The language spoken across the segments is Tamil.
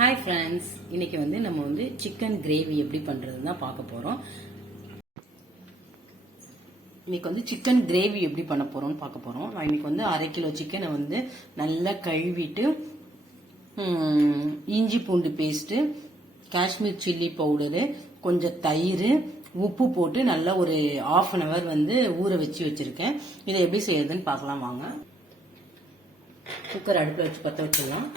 ஹாய் ஃப்ரெண்ட்ஸ், இன்னைக்கு நம்ம சிக்கன் கிரேவி எப்படி பண்றதுன்னு தான் பார்க்க போறோம். இன்னைக்கு சிக்கன் கிரேவி எப்படி பண்ண போறோம்னு பார்க்க போறோம். நான் இன்னைக்கு 1/2 கிலோ சிக்கனை நல்லா கழுவிட்டு இஞ்சி பூண்டு பேஸ்ட், காஷ்மீர் சில்லி பவுடரு, கொஞ்சம் தயிர், உப்பு போட்டு நல்லா ஒரு 1/2 hour ஊற வச்சிருக்கேன். இதை எப்படி செய்யறதுன்னு பார்க்கலாம் வாங்க. குக்கர் அடுப்பில் வச்சு பற்ற வச்சிடலாம்.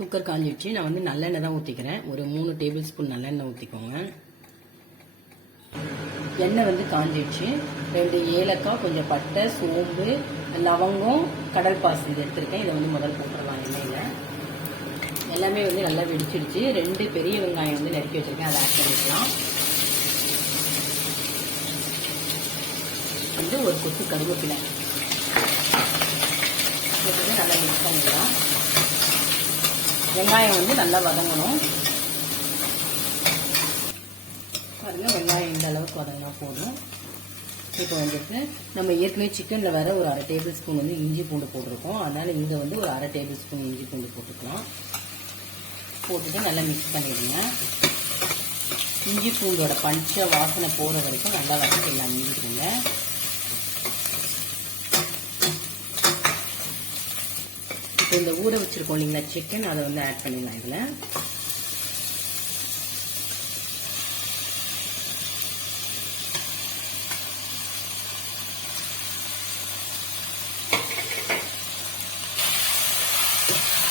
குக்கர் காஞ்சிடுச்சு. நான் நல்லெண்ணெய் தான் ஊற்றிக்கிறேன். ஒரு 3 டேபிள் ஸ்பூன் நல்லெண்ணெய் ஊற்றிக்கோங்க. எண்ணெய் காஞ்சிடுச்சு. 2 ஏலக்காய், கொஞ்சம் பட்டை, சோம்பு, லவங்கம், கடல் பாசி இது எடுத்திருக்கேன். இதை முதல் போட்டுடலாம் எண்ணெயில். எல்லாமே நல்லா வெடிச்சிடுச்சு. 2 பெரிய வெங்காயம் நறுக்கி வச்சிருக்கேன். அதை ஆட் பண்ணிக்கலாம். ஒரு கொத்து கருவேப்பிலை போட்டு நல்லா மிக்ஸ் பண்ணிடலாம். வெங்காயம் நல்லா வதங்கணும். பாருங்க, வெங்காயம் இந்த அளவுக்கு வதங்கினா போதும். இப்போ நம்ம ஏற்கனவே சிக்கனில் வேற ஒரு 1/2 டேபிள் ஸ்பூன் இஞ்சி பூண்டு போட்டிருக்கோம். அதனால இங்கே ஒரு 1/2 டேபிள் ஸ்பூன் இஞ்சி பூண்டு போட்டுக்கலாம். போட்டுட்டு நல்லா மிக்ஸ் பண்ணிடுங்க. இஞ்சி பூண்டோட பஞ்ச வாசனை போகிற வரைக்கும் நல்லா வதக்கிடலாம். இஞ்சி பூண்டை இப்போ இந்த ஊற வச்சிருக்கோம் இல்லைங்களா சிக்கன், அதை ஆட் பண்ணிடலாம். இதில்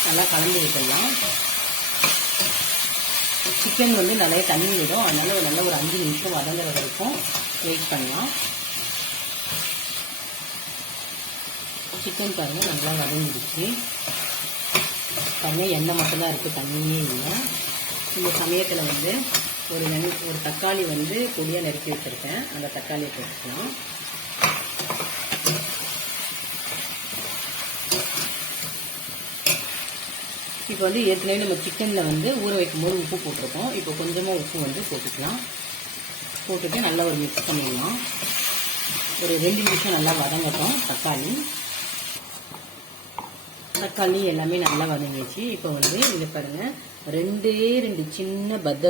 நல்லா கலந்து விட்டுடலாம். சிக்கன் நிறைய தண்ணி விடும். அதனால நல்லா ஒரு 5 நிமிஷம் வதங்குற வரைக்கும் வெயிட் பண்ணலாம். சிக்கன் பாருங்க நல்லா வதங்கிடுச்சு. பாருங்க, எண்ணெய் மட்டும்தான் இருக்கு, தண்ணியே இல்லை. இந்த சமயத்தில் ஒரு தக்காளி பொடியாக நறுக்கி வச்சிருக்கேன். அந்த தக்காளியை போட்டுக்கலாம். இப்போ ஏற்கனவே நம்ம சிக்கனில் ஊற வைக்கும் போது உப்பு போட்டிருக்கோம். இப்போ கொஞ்சமாக உப்பு போட்டுக்கலாம். போட்டுட்டு நல்லா ஒரு மிக்ஸ் பண்ணிடலாம். ஒரு 2 நிமிஷம் நல்லா வதங்கட்டும். தக்காளி எல்லாமே நல்லா வதங்கிடுச்சு. இப்போ இதை பாருங்க, 2 சின்ன பத்தை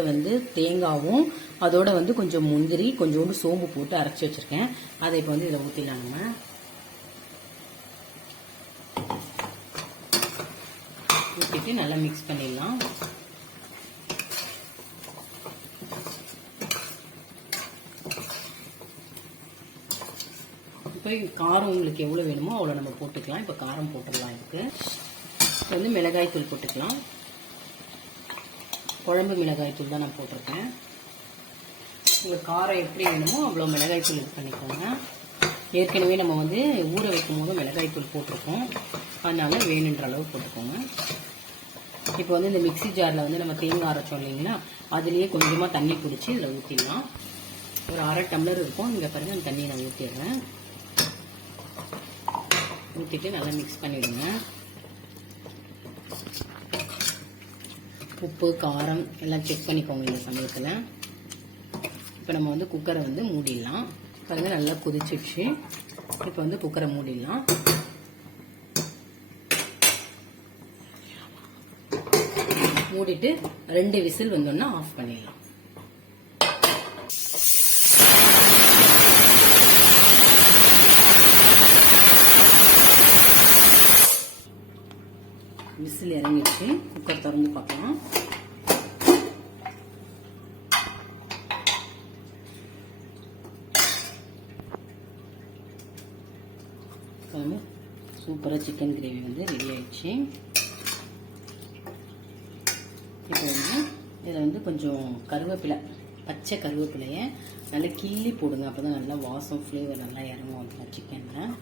தேங்காவும் அதோட கொஞ்சம் முந்திரி, கொஞ்சோண்டு சோம்பு போட்டு அரைச்சி வச்சிருக்கேன். அதை இப்போ இதில் ஊற்றிடலாம். நம்ம ஊற்றிட்டு நல்லா மிக்ஸ் பண்ணிடலாம். இப்போ காரம் உங்களுக்கு எவ்வளோ வேணுமோ அவ்வளோ நம்ம போட்டுக்கலாம். இப்போ காரம் போட்டுடலாம். இதுக்கு இப்போ மிளகாய் தூள் போட்டுக்கலாம். குழம்பு மிளகாய் தூள் தான் நான் போட்டிருக்கேன். உங்களுக்கு காரம் எப்படி வேணுமோ அவ்வளோ மிளகாய் தூள் இது பண்ணிக்கோங்க. ஏற்கனவே நம்ம ஊற வைக்கும் போது மிளகாய் தூள் போட்டிருக்கோம். அதனால வேணுன்ற அளவு போட்டுக்கோங்க. இப்போ இந்த மிக்சி ஜாரில் நம்ம தேங்காய் அரைச்சோம் இல்லைங்களா, அதுலேயே கொஞ்சமாக தண்ணி பிடிச்சி இதில் ஊற்றிடலாம். ஒரு 1/2 டம்ளர் இருக்கும். இங்கே பாருங்க, அந்த தண்ணியை நான் ஊற்றிடுறேன். ஊற்றிட்டு நல்லா மிக்ஸ் பண்ணிவிடுங்க. உப்பு காரம் எல்லாம் செக் பண்ணிக்கோங்க இந்த சமயத்தில். இப்போ நம்ம குக்கரை மூடிடலாம். பாருங்க, நல்லா கொதிச்சிடுச்சு. இப்போ குக்கரை மூடிடலாம். மூடிட்டு 2 விசில் வந்தோன்னா ஆஃப் பண்ணிடலாம். விசில் இறங்கிடுச்சு. குக்கர் திறந்து பார்க்கலாம். சூப்பராக சிக்கன் கிரேவி ரெடி ஆயிடுச்சு. இப்போ இதில் கொஞ்சம் கருவேப்பிலை, பச்சை கருவேப்பிலையை நல்லா கிள்ளி போடுங்க. அப்போ தான் நல்லா வாசம் ஃப்ளேவர் நல்லா இறங்கும் சிக்கனில்.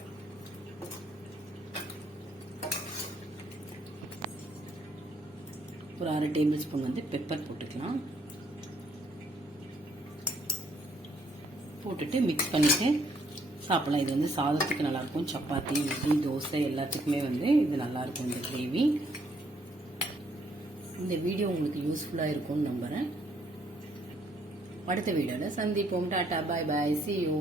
ஒரு 1/2 டேபிள் ஸ்பூன் பெப்பர் போட்டுக்கலாம். போட்டுட்டு மிக்ஸ் பண்ணிவிட்டு சாப்பிடலாம். இது சாதத்துக்கு நல்லாயிருக்கும். சப்பாத்தி, இட்லி, தோசை எல்லாத்துக்குமே இது நல்லாயிருக்கும் இந்த கிரேவி. இந்த வீடியோ உங்களுக்கு யூஸ்ஃபுல்லாக இருக்கும்னு நம்புகிறேன். அடுத்த வீடியோவில் சந்திப்போம். Tata, bye bye, see you.